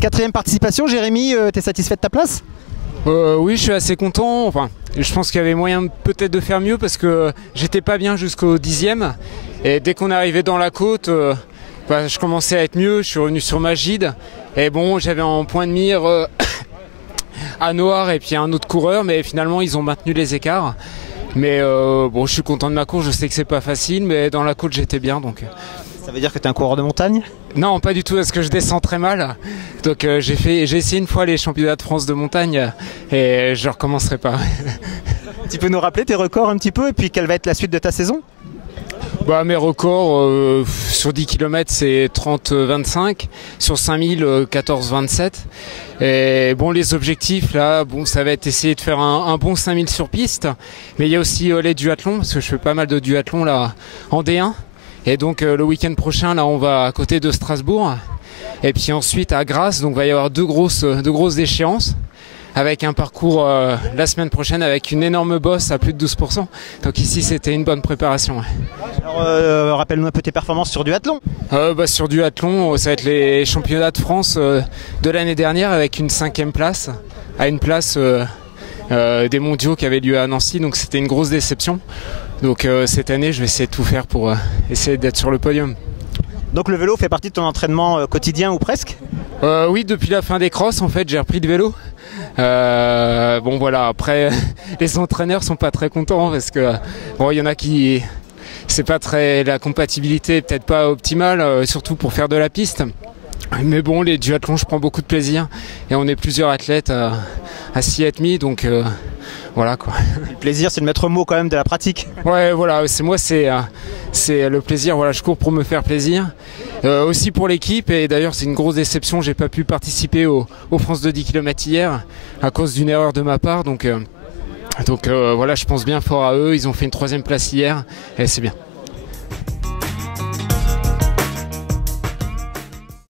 4e participation, Jérémy, t'es satisfait de ta place? Oui, je suis assez content. Enfin, je pense qu'il y avait moyen peut-être de faire mieux parce que j'étais pas bien jusqu'au 10e. Et dès qu'on est arrivé dans la côte, je commençais à être mieux. Je suis revenu sur ma gide. Et bon, j'avais en point de mire à Noir et puis un autre coureur, mais finalement ils ont maintenu les écarts. Mais bon, je suis content de ma course. Je sais que c'est pas facile, mais dans la côte j'étais bien donc. Ça veut dire que tu es un coureur de montagne? Non, pas du tout, parce que je descends très mal. Donc j'ai essayé une fois les championnats de France de montagne et je recommencerai pas. Tu peux nous rappeler tes records un petit peu et puis quelle va être la suite de ta saison? Mes records sur 10 km c'est 30-25, sur 5000 14-27. Et bon, les objectifs là, bon, ça va être essayer de faire un bon 5000 sur piste. Mais il y a aussi les duathlons, parce que je fais pas mal de duathlons là en D1. Et donc le week-end prochain, là, on va à côté de Strasbourg. Et puis ensuite à Grasse, donc il va y avoir deux grosses échéances. Avec un parcours la semaine prochaine avec une énorme bosse à plus de 12%. Donc ici, c'était une bonne préparation. Alors, rappelle-nous un peu tes performances sur duathlon. Sur duathlon, ça va être les championnats de France de l'année dernière avec une 5e place, à une place des mondiaux qui avaient lieu à Nancy. Donc c'était une grosse déception. Donc cette année, je vais essayer de tout faire pour essayer d'être sur le podium. Donc le vélo fait partie de ton entraînement quotidien ou presque? Oui, depuis la fin des crosses, en fait, j'ai repris le vélo. Bon voilà, après les entraîneurs sont pas très contents parce que bon, il y en a qui c'est pas très, la compatibilité est peut-être pas optimale, surtout pour faire de la piste. Mais bon, les duathlons, je prends beaucoup de plaisir et on est plusieurs athlètes à s'y être mis, donc voilà quoi. Le plaisir, c'est le maître mot quand même de la pratique. Ouais, voilà, c'est le plaisir. Voilà, je cours pour me faire plaisir. Aussi pour l'équipe, et d'ailleurs c'est une grosse déception, j'ai pas pu participer aux France de 10 km hier à cause d'une erreur de ma part. Donc voilà, je pense bien fort à eux. Ils ont fait une 3e place hier et c'est bien.